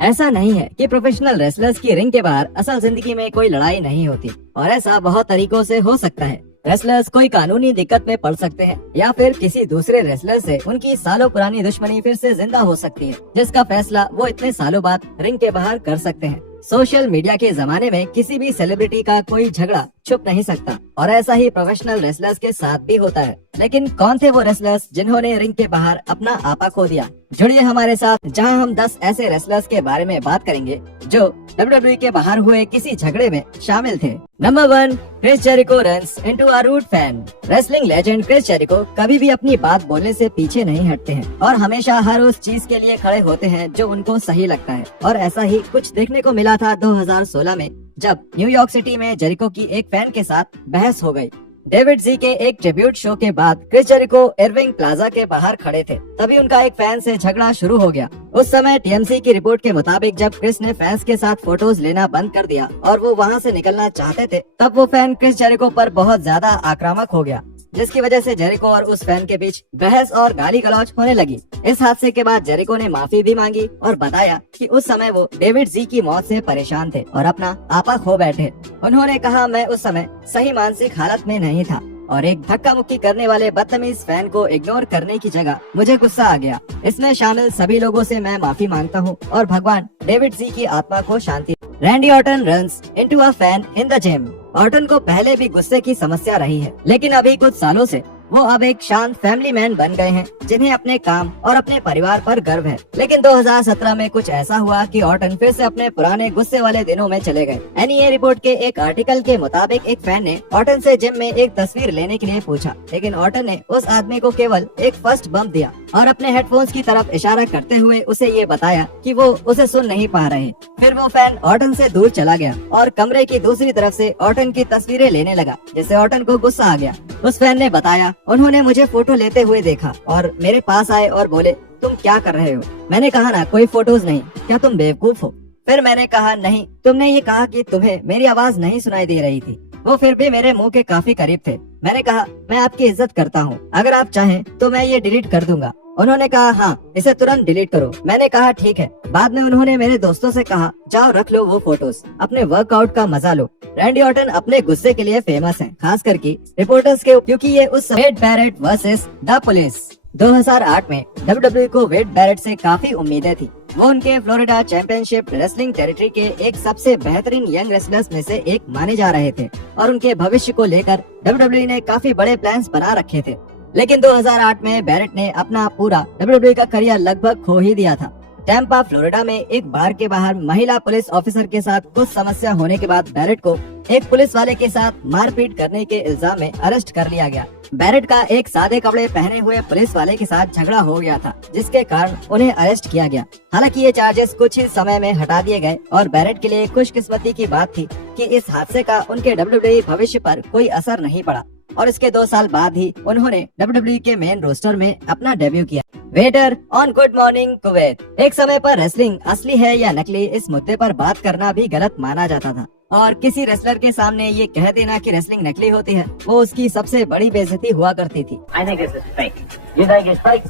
ऐसा नहीं है कि प्रोफेशनल रेसलर्स की रिंग के बाहर असल जिंदगी में कोई लड़ाई नहीं होती, और ऐसा बहुत तरीकों से हो सकता है। रेसलर्स कोई कानूनी दिक्कत में पड़ सकते हैं, या फिर किसी दूसरे रेसलर से उनकी सालों पुरानी दुश्मनी फिर से जिंदा हो सकती है, जिसका फैसला वो इतने सालों बाद रिंग के बाहर कर सकते हैं। सोशल मीडिया के जमाने में किसी भी सेलिब्रिटी का कोई झगड़ा छुप नहीं सकता, और ऐसा ही प्रोफेशनल रेसलर्स के साथ भी होता है। लेकिन कौन थे वो रेसलर्स जिन्होंने रिंग के बाहर अपना आपा खो दिया? जुड़िए हमारे साथ, जहां हम 10 ऐसे रेसलर्स के बारे में बात करेंगे जो WWE के बाहर हुए किसी झगड़े में शामिल थे। Number 1, Chris Jericho runs into a rude fan. Wrestling legend Chris Jericho कभी भी अपनी बात बोलने से पीछे नहीं हटते हैं, और हमेशा हर उस चीज के लिए खड़े होते हैं जो उनको सही लगता है। और ऐसा ही कुछ देखने को मिला था 2016 में, जब न्यूयॉर्क सिटी में जेरिको की एक फैन के साथ बहस हो गई। डेविड जी के एक ट्रिब्यूट शो के बाद क्रिस जेरिको इरविंग प्लाजा के बाहर खड़े थे, तभी उनका एक फैन से झगड़ा शुरू हो गया। उस समय TMZ की रिपोर्ट के मुताबिक जब क्रिस ने फैंस के साथ फोटोज लेना बंद कर दिया और वो वहां से निकलना चाहते थे, तब वो फैन क्रिस जेरिको पर बहुत ज्यादा आक्रामक हो गया, जिसकी वजह से जेरिको और उस फैन के बीच बहस और गाली गलौज होने लगी। इस हादसे के बाद जेरिको ने माफी भी मांगी और बताया कि उस समय वो डेविड जी की मौत से परेशान थे और अपना आपा खो बैठे। उन्होंने कहा, मैं उस समय सही मानसिक हालत में नहीं था और एक धक्का मुक्की करने वाले बदतमीज फैन को इग्नोर करने की जगह मुझे गुस्सा आ गया। इसमें शामिल सभी लोगों से मैं माफी मांगता हूँ और भगवान डेविड जी की आत्मा को शांति। Randy Orton runs into a fan in the gym. Orton को पहले भी गुस्से की समस्या रही है, लेकिन अभी कुछ सालों से वो अब एक शांत फैमिली मैन बन गए हैं, जिन्हें अपने काम और अपने परिवार पर गर्व है। लेकिन 2017 में कुछ ऐसा हुआ कि ऑर्टन फिर से अपने पुराने गुस्से वाले दिनों में चले गए। NEA रिपोर्ट के एक आर्टिकल के मुताबिक एक फैन ने ऑर्टन से जिम में एक तस्वीर लेने के लिए पूछा, लेकिन ऑर्टन ने उस आदमी को केवल एक फर्स्ट बम्प दिया और अपने हेडफोन्स की तरफ इशारा करते हुए उसे ये बताया कि वो उसे सुन नहीं पा रहे। फिर वो फैन ऑर्टन से दूर चला गया और कमरे की दूसरी तरफ से ऑर्टन की तस्वीरें लेने लगा, जिससे ऑर्टन को गुस्सा आ गया। उस फैन ने बताया, उन्होंने मुझे फोटो लेते हुए देखा और मेरे पास आए और बोले, तुम क्या कर रहे हो? मैंने कहा, ना कोई फोटोज नहीं, क्या तुम बेवकूफ हो? फिर मैंने कहा, नहीं, तुमने ये कहा कि तुम्हें मेरी आवाज नहीं सुनाई दे रही थी। वो फिर भी मेरे मुंह के काफी करीब थे। मैंने कहा, मैं आपकी इज्जत करता हूँ, अगर आप चाहें तो मैं ये डिलीट कर दूंगा। उन्होंने कहा, हाँ, इसे तुरंत डिलीट करो। मैंने कहा, ठीक है। बाद में उन्होंने मेरे दोस्तों से कहा, जाओ रख लो वो फोटोज, अपने वर्कआउट का मजा लो। रैंडी ऑर्टन अपने गुस्से के लिए फेमस हैं, खास करके रिपोर्टर्स के, क्योंकि ये उस वेड बैरेट वर्सेस द पुलिस 2008 में WWE को वेड बैरेट से काफी उम्मीदें थी। वो उनके फ्लोरिडा चैंपियनशिप रेसलिंग टेरिटरी के एक सबसे बेहतरीन यंग रेसलर्स में से एक माने जा रहे थे और उनके भविष्य को लेकर WWE ने काफी बड़े प्लान्स बना रखे थे। लेकिन 2008 में बैरेट ने अपना पूरा WWE का करियर लगभग खो ही दिया था। टैंपा फ्लोरिडा में एक बार के बाहर महिला पुलिस ऑफिसर के साथ कुछ समस्या होने के बाद बैरेट को एक पुलिस वाले के साथ मारपीट करने के इल्जाम में अरेस्ट कर लिया गया। बैरेट का एक सादे कपड़े पहने हुए पुलिस वाले के साथ झगड़ा हो गया था, जिसके कारण उन्हें अरेस्ट किया गया। हालांकि ये चार्जेस कुछ ही समय में हटा दिए गए और बैरेट के लिए खुशकिस्मती की बात थी कि इस हादसे का उनके WWE भविष्य पर कोई असर नहीं पड़ा और इसके 2 साल बाद ही उन्होंने WWE के मेन रोस्टर में अपना डेब्यू किया। Waiter on good morning Kuwait. एक समय पर रेसलिंग असली है या नकली, इस मुद्दे पर बात करना भी गलत माना जाता था और किसी रेसलर के सामने ये कह देना कि रेसलिंग नकली होती है, वो उसकी सबसे बड़ी बेइज्जती हुआ करती थी। I think this is fake. You think it's fake?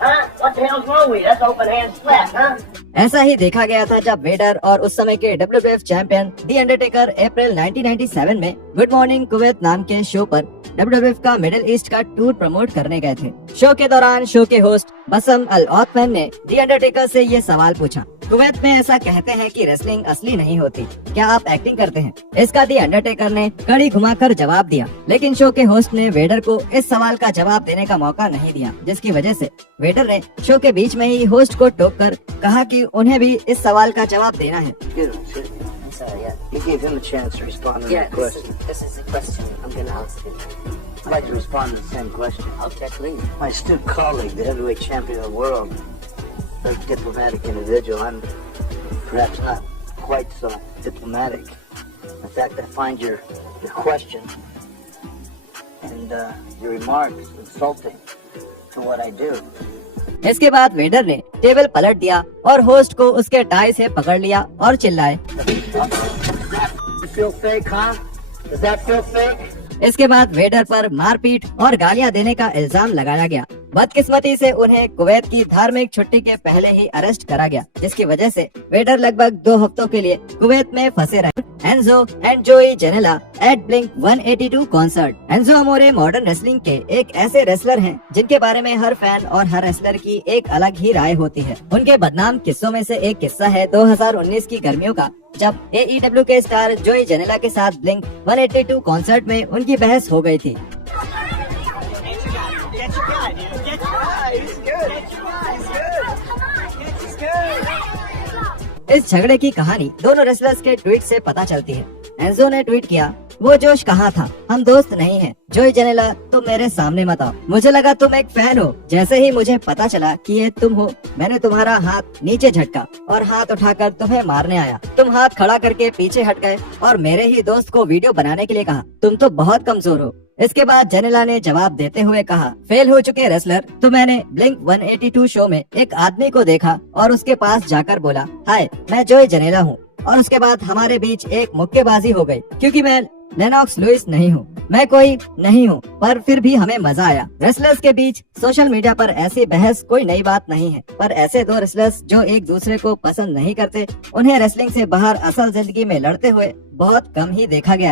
Huh? What the hell's wrong with you? That's open hand slap, huh? ऐसा ही देखा गया था जब वेडर और उस समय के WWF चैंपियन दी अंडरटेकर अप्रैल 1997 में गुड मॉर्निंग कुवैत नाम के शो पर WWF का मिडिल ईस्ट का टूर प्रमोट करने गए थे। शो के दौरान शो के होस्ट बसम अल ऑथमैन ने दी अंडरटेकर से ये सवाल पूछा, कुवैत में ऐसा कहते हैं कि रेसलिंग असली नहीं होती, क्या आप एक्टिंग करते हैं? इसका दी अंडरटेकर ने कड़ी घुमाकर जवाब दिया, लेकिन शो के होस्ट ने वेडर को इस सवाल का जवाब देने का मौका नहीं दिया, जिसकी वजह से वेडर ने शो के बीच में ही होस्ट को टोककर कहा कि उन्हें भी इस सवाल का जवाब देना है। You gave him a chance to respond to that question. This is the question I'm going to ask you. I'd like to respond to the same question. Okay, please. My astute colleague, the heavyweight champion of the world, very diplomatic individual. I'm perhaps not quite so diplomatic. In fact, I find your question and your remarks insulting to what I do. इसके बाद Vader ने table पलट दिया और host को उसके tie से पकड़ लिया और चिल्लाए। Feel fake, huh? Does that feel fake? इसके बाद वेडर पर मारपीट और गालियां देने का इल्जाम लगाया गया। बदकिस्मती से उन्हें कुवैत की धार्मिक छुट्टी के पहले ही अरेस्ट करा गया, जिसकी वजह से वेडर लगभग 2 हफ्तों के लिए कुवैत में फंसे रहे। Enzo and Joey Janela at Blink 182 concert. Enzo Amore modern wrestling के एक ऐसे रेसलर हैं जिनके बारे में हर फैन और हर रेसलर की एक अलग ही राय होती है। उनके बदनाम किस्सों में से एक किस्सा है 2019 की गर्मियों का, जब AEW के स्टार जोई जेनेला के साथ ब्लिंक 182 कॉन्सर्ट में उनकी बहस हो गई थी। इस झगड़े की कहानी दोनों रेसलर्स के ट्वीट से पता चलती है। एंजो ने ट्वीट किया, वो जोश कहाँ था, हम दोस्त नहीं हैं। जोई जेनेला, तुम मेरे सामने मत आओ, मुझे लगा तुम एक फैन हो। जैसे ही मुझे पता चला कि ये तुम हो, मैंने तुम्हारा हाथ नीचे झटका और हाथ उठाकर तुम्हें मारने आया। तुम हाथ खड़ा करके पीछे हट गए और मेरे ही दोस्त को वीडियो बनाने के लिए कहा। तुम तो बहुत कमजोर हो। इसके बाद जेनेला ने जवाब देते हुए कहा, फेल हो चुके रेसलर, तो मैंने ब्लिंक 182 शो में एक आदमी को देखा और उसके पास जाकर बोला, हाय मैं जोई जेनेला हूँ। और उसके बाद हमारे बीच एक मुक्केबाजी हो गई, क्योंकि मैं लेनॉक्स लुइस नहीं हूँ, मैं कोई नहीं हूँ, पर फिर भी हमें मजा आया। रेसलर्स के बीच सोशल मीडिया पर ऐसी बहस कोई नई बात नहीं है, पर ऐसे दो रेसलर्स जो एक दूसरे को पसंद नहीं करते, उन्हें रेसलिंग से बाहर असल जिंदगी में लड़ते हुए बहुत कम ही देखा गया है।